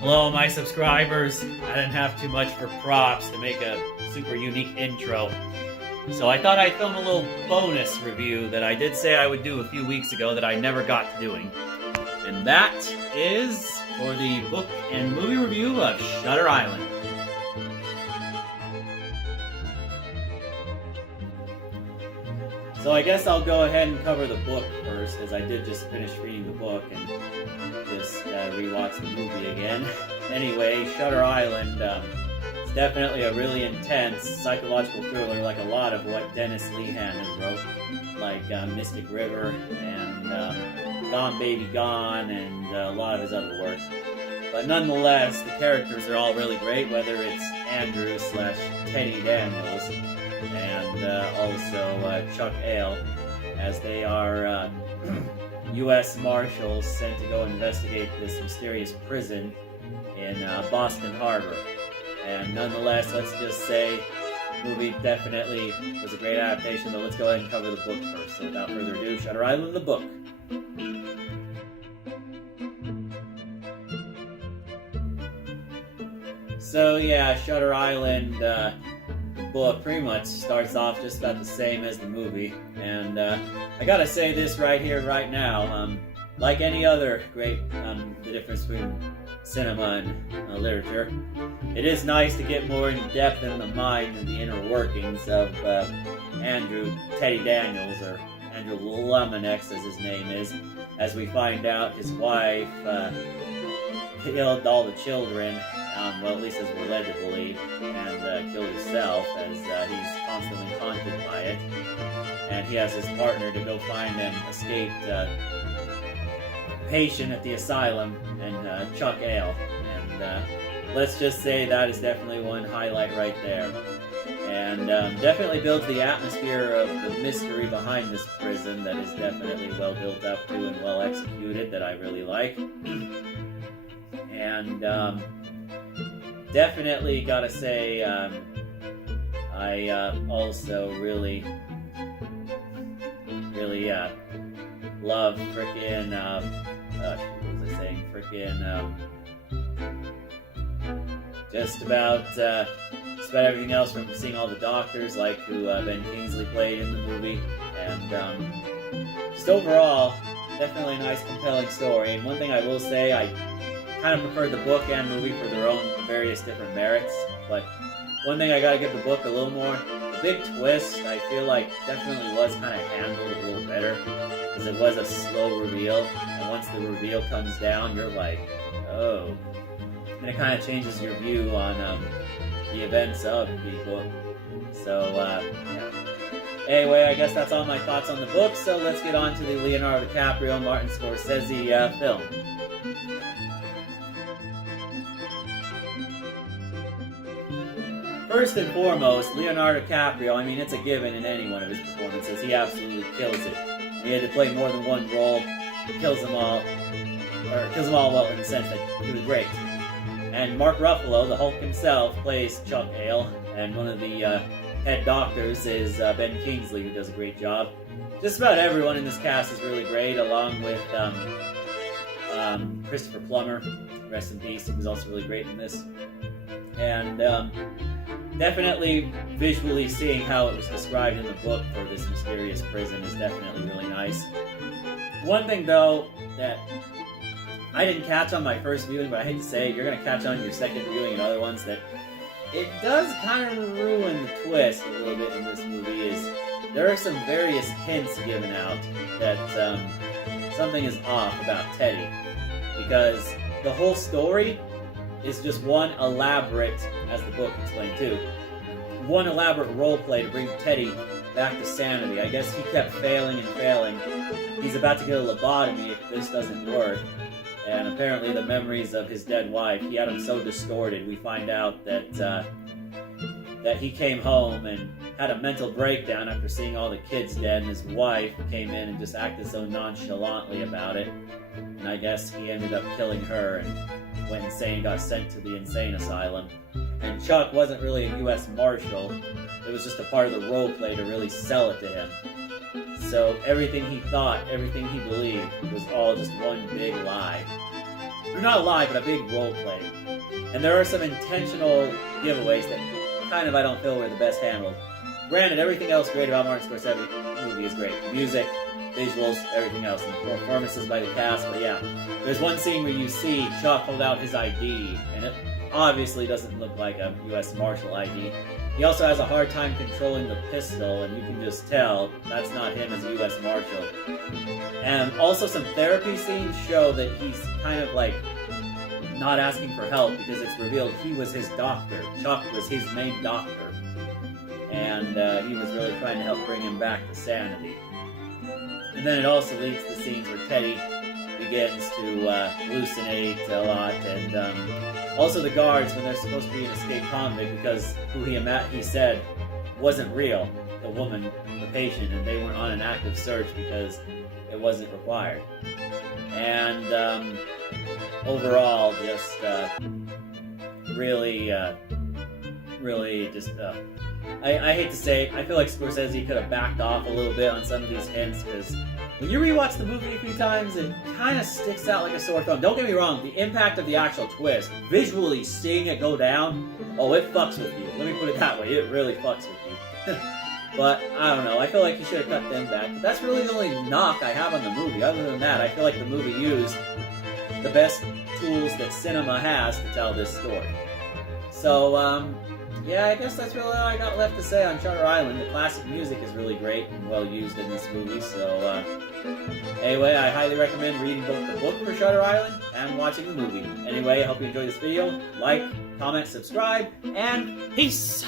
Hello, my subscribers. I didn't have too much for props to make a super unique intro. So I thought I'd film a little bonus review that I did say I would do a few weeks ago that I never got to doing. And that is for the book and movie review of Shutter Island. So I guess I'll go ahead and cover the book first, as I did just finish reading the book and just rewatch the movie again. Anyway, Shutter Island, it's definitely a really intense psychological thriller, like a lot of what Dennis Lehane has wrote, like Mystic River and Gone Baby Gone and a lot of his other work. But nonetheless, the characters are all really great, whether it's Andrew / Teddy Daniels and also Chuck Ale, as they are U.S. Marshals sent to go investigate this mysterious prison in Boston Harbor. And nonetheless, let's just say the movie definitely was a great adaptation, but let's go ahead and cover the book first. So without further ado, Shutter Island, the book. So yeah, Shutter Island, the book pretty much starts off just about the same as the movie, and I gotta say this right here, right now, like any other great, the difference between cinema and literature, it is nice to get more in depth in the mind and the inner workings of Andrew Teddy Daniels, or Andrew Lemonex as his name is, as we find out his wife killed all the children, well, at least as we're led to believe, and killed himself, as he's constantly haunted by it. And he has his partner to go find an escaped patient at the asylum, and Chuck Ale. And let's just say that is definitely one highlight right there. And definitely builds the atmosphere of the mystery behind this prison that is definitely well built up to and well executed, that I really like. And definitely gotta say, I also really love frickin' what was I saying? Frickin' just about everything else, from seeing all the doctors, like who Ben Kingsley played in the movie, and just overall, definitely a nice, compelling story. And one thing I will say, I kind of prefer the book and movie for their own various different merits, but one thing I gotta give the book a little more, the big twist, I feel like definitely was kind of handled a little better, because it was a slow reveal, and once the reveal comes down, you're like, oh, and it kind of changes your view on the events of the book. So, yeah. Anyway, I guess that's all my thoughts on the book, so let's get on to the Leonardo DiCaprio, Martin Scorsese film. First and foremost, Leonardo DiCaprio, I mean, it's a given in any one of his performances. He absolutely kills it. He had to play more than one role. He kills them all. Or kills them all well in the sense that he was great. And Mark Ruffalo, the Hulk himself, plays Chuck Ale. And one of the head doctors is Ben Kingsley, who does a great job. Just about everyone in this cast is really great, along with Christopher Plummer. Rest in peace. He was also really great in this. And definitely visually seeing how it was described in the book for this mysterious prison is definitely really nice. One thing, though, that I didn't catch on my first viewing, but I hate to say it, you're going to catch on your second viewing and other ones, that it does kind of ruin the twist a little bit in this movie, is there are some various hints given out that something is off about Teddy, because the whole story is just one elaborate, as the book explained too, one elaborate role play to bring Teddy back to sanity. I guess he kept failing and failing. He's about to get a lobotomy if this doesn't work. And apparently the memories of his dead wife, he had them so distorted. We find out that that he came home and had a mental breakdown after seeing all the kids dead, and his wife came in and just acted so nonchalantly about it. And I guess he ended up killing her and went insane, got sent to the insane asylum. And Chuck wasn't really a U.S. Marshal. It was just a part of the role play to really sell it to him. So everything he thought, everything he believed, was all just one big lie. or not a lie, but a big role play. And there are some intentional giveaways that kind of I don't feel were the best handled. Granted, everything else great about Martin Scorsese movie is great. The music, visuals, everything else, and the performances by the cast, but yeah. There's one scene where you see Chuck hold out his ID, and it obviously doesn't look like a U.S. Marshal ID. He also has a hard time controlling the pistol, and you can just tell that's not him as a U.S. Marshal. And also some therapy scenes show that he's kind of like not asking for help because it's revealed he was his doctor. Chuck was his main doctor. And he was really trying to help bring him back to sanity. And then it also leads to scenes where Teddy begins to hallucinate a lot, and also the guards when they're supposed to be an escaped convict because who he said wasn't real, the woman, the patient, and they weren't on an active search because it wasn't required. And overall, just really just. I hate to say it, I feel like Scorsese could have backed off a little bit on some of these hints, because when you rewatch the movie a few times, it kind of sticks out like a sore thumb. Don't get me wrong, the impact of the actual twist, visually seeing it go down, oh, it fucks with you. Let me put it that way, it really fucks with you. But, I don't know, I feel like he should have cut them back. But that's really the only knock I have on the movie. Other than that, I feel like the movie used the best tools that cinema has to tell this story. So, yeah, I guess that's really all I got left to say on Shutter Island. The classic music is really great and well used in this movie, so anyway, I highly recommend reading both the book for Shutter Island and watching the movie. Anyway, I hope you enjoyed this video. Like, comment, subscribe, and peace!